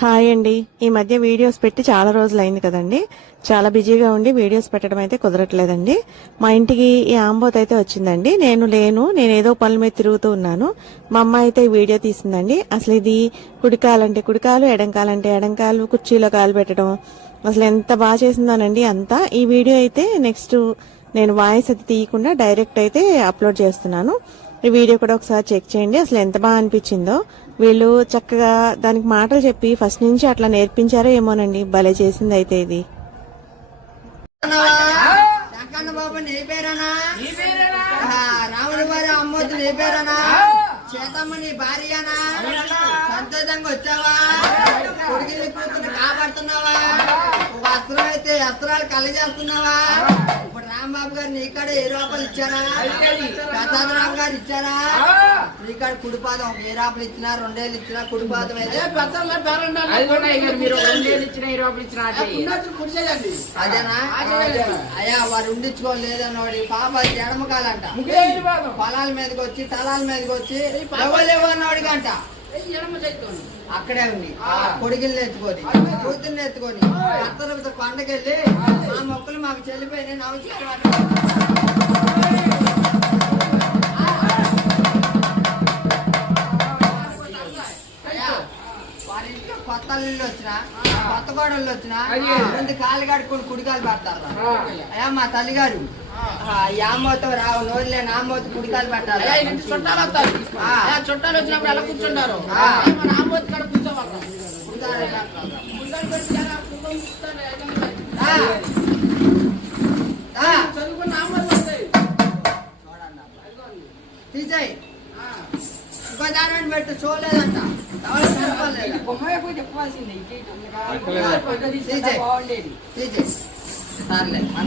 Hi అండి. ఈ మధ్య వీడియోస్ పెట్టి చాలా రోజులు అయింది కదండి. చాలా బిజీగా ఉండి వీడియోస్ పెట్టడం అయితే కుదరట్లేదండి. మా ఇంటికి ఈ ఆంబోత్ అయితే వచ్చిందండి. నేను ఏదో పనుల మీద తిరుగుతూ ఉన్నాను. మా అమ్మ అయితే ఈ వీడియో తీసిందండి. అసలు ఇది కుడికాలంటే కుడికాలు, ఎడంకాలంటే ఎడంకాలు, కుర్చీలో కాలు పెట్టడం అసలు ఎంత బాగా చేసిందోనండి అంతా. ఈ వీడియో అయితే నెక్స్ట్ నేను వాయిస్ అది తీయకుండా డైరెక్ట్ అయితే అప్లోడ్ చేస్తున్నాను. ఈ వీడియో కూడా ఒకసారి చెక్ చేయండి. అసలు ఎంత బాగా అనిపించిందో. వీళ్ళు చక్కగా దానికి మాటలు చెప్పి ఫస్ట్ నుంచి అట్లా నేర్పించారో ఏమోనండి. భలే చేసింది అయితే ఇది. బాబు నీ పేరేనా? రాముడు వారి అమ్మోతు నీ పేరేనా? చేతమ్మ నీ భార్యనా? సంతోషంగా వచ్చావా? కొడుకుని కూతురు కాపాడుతున్నావా? వస్త్రం అయితే వస్త్రాలు కలిగేస్తున్నావా? ఇప్పుడు రాంబాబు గారు నీకాడ ఏ రూపాయలు ఇచ్చారా? ప్రసాదరావు గారు ఇచ్చారా? నీకాడ కుడిపాదం ఏ రూపాయలు ఇచ్చినా, 2 ఏళ్ళు ఇచ్చినా కుడిపాదం అయితే అదేనా? అయ్యా వారు ఉండించుకోలేదన్నోడి పాప ఎడమకాలంట. పొలాల మీదకి వచ్చి తలాల మీదకి వచ్చి ఎవలేవన్నోడికి అంట అక్కడే ఉంది. కొడుకుల్ని ఎత్తుకొని కూతుర్ని ఎత్తుకొని అత్తలతో కొండకెళ్ళి ఆ మొక్కలు మాకు చెల్లిపోయినాయి నమస్కారం. కొత్త అల్లుళ్ళు వచ్చినా కొత్త కోడళ్ళు వచ్చినా ముందు కాలు కడుక్కొని కుడికాలు పడతారు. అయ్యా మా తల్లిగారు యామోతో రావు నోరులే నామోతో కుడికాలు పట్టారు. చుట్టాలు వచ్చినప్పుడు ఎలా కూర్చుంటారు? తీసేయి ఇంకో దాని పెట్టు చూడలేదంట. తీసేయి